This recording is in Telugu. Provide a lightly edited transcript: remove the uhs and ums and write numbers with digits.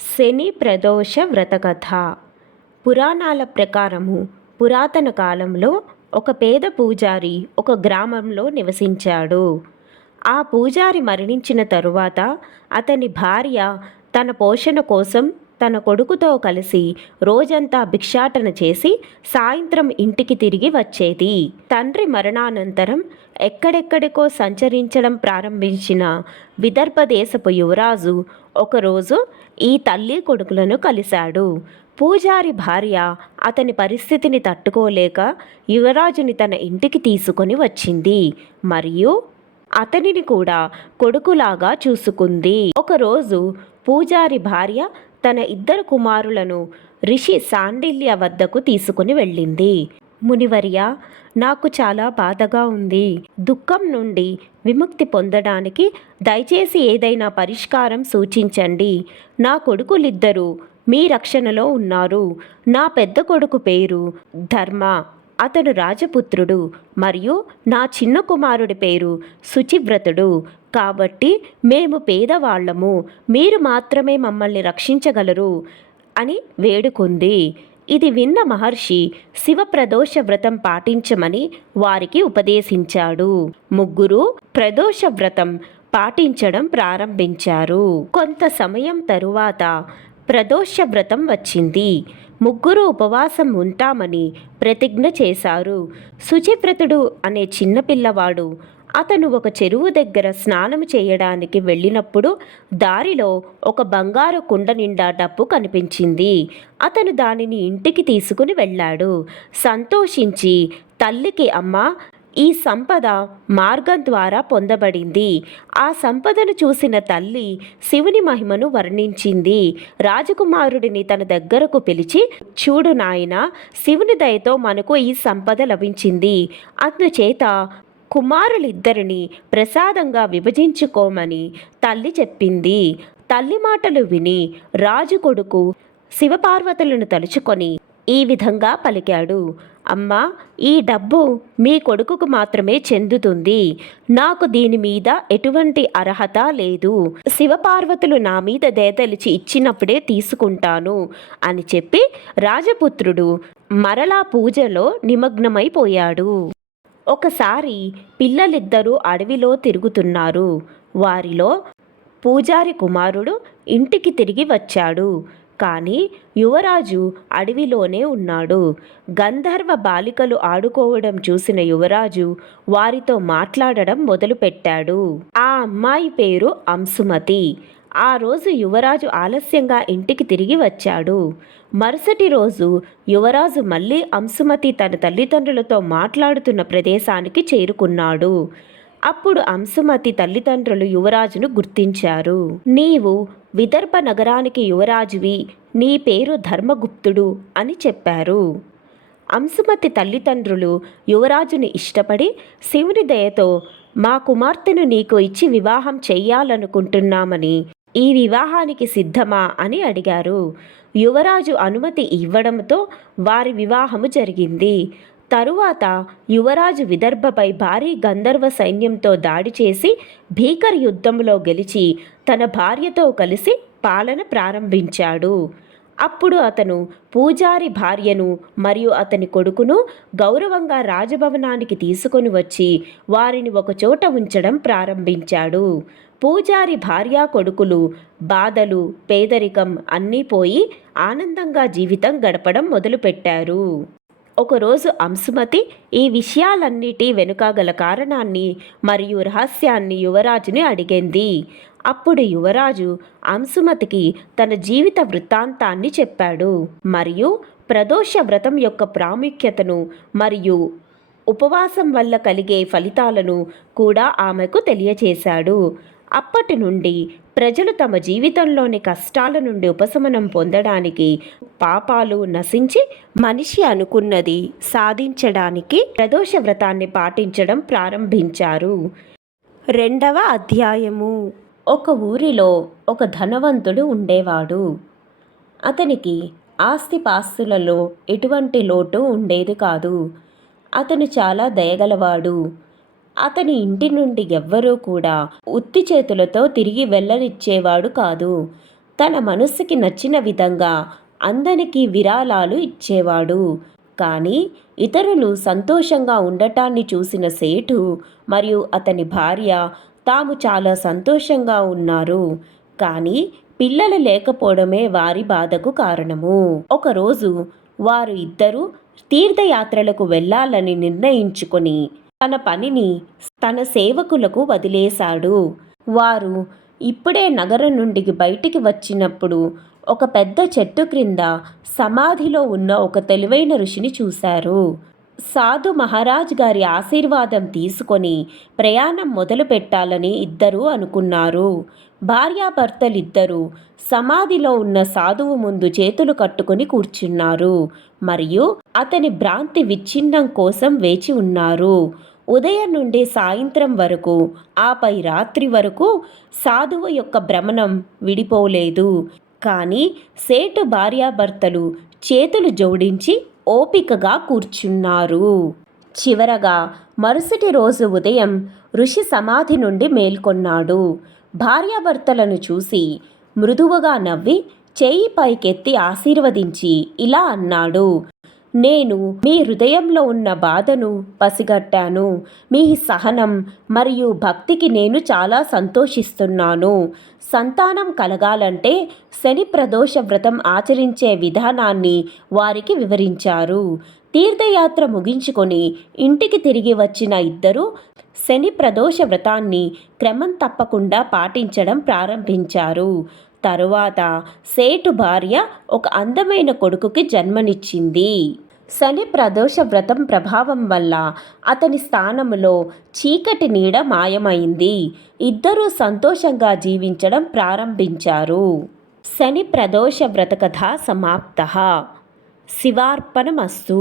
శని ప్రదోష వ్రతకథ. పురాణాల ప్రకారము పురాతన కాలంలో ఒక పేద పూజారి ఒక గ్రామంలో నివసించాడు. ఆ పూజారి మరణించిన తరువాత అతని భార్య తన పోషణ కోసం తన కొడుకుతో కలిసి రోజంతా భిక్షాటన చేసి సాయంత్రం ఇంటికి తిరిగి వచ్చేది. తండ్రి మరణానంతరం ఎక్కడెక్కడికో సంచరించడం ప్రారంభించిన విదర్భ దేశపు యువరాజు ఒకరోజు ఈ తల్లి కొడుకులను కలిశాడు. పూజారి భార్య అతని పరిస్థితిని తట్టుకోలేక యువరాజుని తన ఇంటికి తీసుకొని వచ్చింది మరియు అతనిని కూడా కొడుకులాగా చూసుకుంది. ఒకరోజు పూజారి భార్య తన ఇద్దరు కుమారులను ఋషి శాండిల్య వద్దకు తీసుకుని వెళ్ళింది. మునివర్య, నాకు చాలా బాధగా ఉంది. దుఃఖం నుండి విముక్తి పొందడానికి దయచేసి ఏదైనా పరిష్కారం సూచించండి. నా కొడుకులిద్దరూ మీ రక్షణలో ఉన్నారు. నా పెద్ద కొడుకు పేరు ధర్మ, అతడు రాజపుత్రుడు, మరియు నా చిన్న కుమారుడి పేరు శుచివ్రతుడు. కాబట్టి మేము పేదవాళ్లము, మీరు మాత్రమే మమ్మల్ని రక్షించగలరు అని వేడుకుంది. ఇది విన్న మహర్షి శివప్రదోష వ్రతం పాటించమని వారికి ఉపదేశించాడు. ముగ్గురు ప్రదోష వ్రతం పాటించడం ప్రారంభించారు. కొంత సమయం తరువాత ప్రదోష వ్రతం వచ్చింది. ముగ్గురు ఉపవాసం ఉంటామని ప్రతిజ్ఞ చేశారు. శుచివ్రతుడు అనే చిన్నపిల్లవాడు అతను ఒక చెరువు దగ్గర స్నానం చేయడానికి వెళ్ళినప్పుడు దారిలో ఒక బంగారు కుండ నిండా డబ్బు కనిపించింది. అతను దానిని ఇంటికి తీసుకుని వెళ్ళాడు. సంతోషించి తల్లికి, అమ్మా, ఈ సంపద మార్గం ద్వారా పొందబడింది. ఆ సంపదను చూసిన తల్లి శివుని మహిమను వర్ణించింది. రాజకుమారుడిని తన దగ్గరకు పిలిచి, చూడు నాయనా, శివుని దయతో మనకు ఈ సంపద లభించింది. అందుచేత కుమారులిద్దరిని ప్రసాదంగా విభజించుకోమని తల్లి చెప్పింది. తల్లి మాటలు విని రాజు కొడుకు శివపార్వతులను తలుచుకొని ఈ విధంగా పలికాడు, అమ్మా, ఈ డబ్బు మీ కొడుకుకు మాత్రమే చెందుతుంది. నాకు దీని మీద ఎటువంటి అర్హత లేదు. శివపార్వతులు నా మీద దయతలిచి ఇచ్చినప్పుడే తీసుకుంటాను అని చెప్పి రాజపుత్రుడు మరలా పూజలో నిమగ్నమైపోయాడు. ఒకసారి పిల్లలిద్దరూ అడవిలో తిరుగుతున్నారు. వారిలో పూజారి కుమారుడు ఇంటికి తిరిగి వచ్చాడు. కానీ యువరాజు అడవిలోనే ఉన్నాడు. గంధర్వ బాలికలు ఆడుకోవడం చూసిన యువరాజు వారితో మాట్లాడడం మొదలుపెట్టాడు. ఆ అమ్మాయి పేరు అంశుమతి. ఆ రోజు యువరాజు ఆలస్యంగా ఇంటికి తిరిగి వచ్చాడు. మరుసటి రోజు యువరాజు మళ్ళీ అంశుమతి తన తల్లిదండ్రులతో మాట్లాడుతున్న ప్రదేశానికి చేరుకున్నాడు. అప్పుడు అంశుమతి తల్లిదండ్రులు యువరాజును గుర్తించారు. నీవు విదర్భ నగరానికి యువరాజువి, నీ పేరు ధర్మగుప్తుడు అని చెప్పారు. అంశుమతి తల్లిదండ్రులు యువరాజుని ఇష్టపడి శివుని దయతో మా కుమార్తెను నీకు ఇచ్చి వివాహం చెయ్యాలనుకుంటున్నామని, ఈ వివాహానికి సిద్ధమా అని అడిగారు. యువరాజు అనుమతి ఇవ్వడంతో వారి వివాహము జరిగింది. తరువాత యువరాజు విదర్భపై భారీ గంధర్వ సైన్యంతో దాడి చేసి భీకర యుద్ధంలో గెలిచి తన భార్యతో కలిసి పాలన ప్రారంభించాడు. అప్పుడు అతను పూజారి భార్యను మరియు అతని కొడుకును గౌరవంగా రాజభవనానికి తీసుకొని వచ్చి వారిని ఒకచోట ఉంచడం ప్రారంభించాడు. పూజారి భార్య కొడుకులు బాధలు, పేదరికం అన్నీ పోయి ఆనందంగా జీవితం గడపడం మొదలుపెట్టారు. ఒకరోజు అంశుమతి ఈ విషయాలన్నిటి వెనుక గల కారణాన్ని మరియు రహస్యాన్ని యువరాజుని అడిగింది. అప్పుడు యువరాజు అంశుమతికి తన జీవిత వృత్తాంతాన్ని చెప్పాడు మరియు ప్రదోష వ్రతం యొక్క ప్రాముఖ్యతను మరియు ఉపవాసం వల్ల కలిగే ఫలితాలను కూడా ఆమెకు తెలియచేశాడు. అప్పటి నుండి ప్రజలు తమ జీవితంలోని కష్టాల నుండి ఉపశమనం పొందడానికి, పాపాలు నశించి మనిషి అనుకున్నది సాధించడానికి ప్రదోష వ్రతాన్ని పాటించడం ప్రారంభించారు. 2వ అధ్యాయము. ఒక ఊరిలో ఒక ధనవంతుడు ఉండేవాడు. అతనికి ఆస్తిపాస్తులలో ఎటువంటి లోటు ఉండేది కాదు. అతను చాలా దయగలవాడు. అతని ఇంటి నుండి ఎవ్వరూ కూడా ఉత్తి చేతులతో తిరిగి వెళ్ళనిచ్చేవాడు కాదు. తన మనస్సుకి నచ్చిన విధంగా అందరికీ విరాళాలు ఇచ్చేవాడు. కానీ ఇతరులు సంతోషంగా ఉండటాన్ని చూసిన సేటు మరియు అతని భార్య తాము చాలా సంతోషంగా ఉన్నారు. కానీ పిల్లలు లేకపోవడమే వారి బాధకు కారణము. ఒకరోజు వారు ఇద్దరూ తీర్థయాత్రలకు వెళ్ళాలని నిర్ణయించుకొని తన పనిని తన సేవకులకు వదిలేశాడు. వారు ఇప్పుడే నగరం నుండి బయటికి వచ్చినప్పుడు ఒక పెద్ద చెట్టు క్రింద సమాధిలో ఉన్న ఒక తెలివైన ఋషిని చూశారు. సాధు మహారాజ్ గారి ఆశీర్వాదం తీసుకొని ప్రయాణం మొదలు పెట్టాలని ఇద్దరూ అనుకున్నారు. భార్యాభర్తలిద్దరూ సమాధిలో ఉన్న సాధువు ముందు చేతులు కట్టుకొని కూర్చున్నారు మరియు అతని భ్రాంతి విచ్ఛిన్నం కోసం వేచి ఉన్నారు. ఉదయం నుండి సాయంత్రం వరకు, ఆపై రాత్రి వరకు సాధువు యొక్క భ్రమణం విడిపోలేదు. కానీ సేటు భార్యాభర్తలు చేతులు జోడించి ఓపికగా కూర్చున్నారు. చివరగా మరుసటి రోజు ఉదయం ఋషి సమాధి నుండి మేల్కొన్నాడు. భార్యాభర్తలను చూసి మృదువుగా నవ్వి చేయి పైకెత్తి ఆశీర్వదించి ఇలా అన్నాడు: నేను మీ హృదయంలో ఉన్న బాధను పసిగట్టాను. మీ సహనం మరియు భక్తికి నేను చాలా సంతోషిస్తున్నాను. సంతానం కలగాలంటే శని ప్రదోష వ్రతం ఆచరించే విధానాన్ని వారికి వివరించారు. తీర్థయాత్ర ముగించుకొని ఇంటికి తిరిగి వచ్చిన ఇద్దరూ శని ప్రదోష వ్రతాన్ని క్రమం తప్పకుండా పాటించడం ప్రారంభించారు. తరువాత సేటు భార్య ఒక అందమైన కొడుకుకి జన్మనిచ్చింది. శని ప్రదోష వ్రతం ప్రభావం వల్ల అతని స్థానంలో చీకటి నీడ మాయమైంది. ఇద్దరూ సంతోషంగా జీవించడం ప్రారంభించారు. శని ప్రదోష వ్రత కథ సమాప్తః. శివార్పణమస్తు.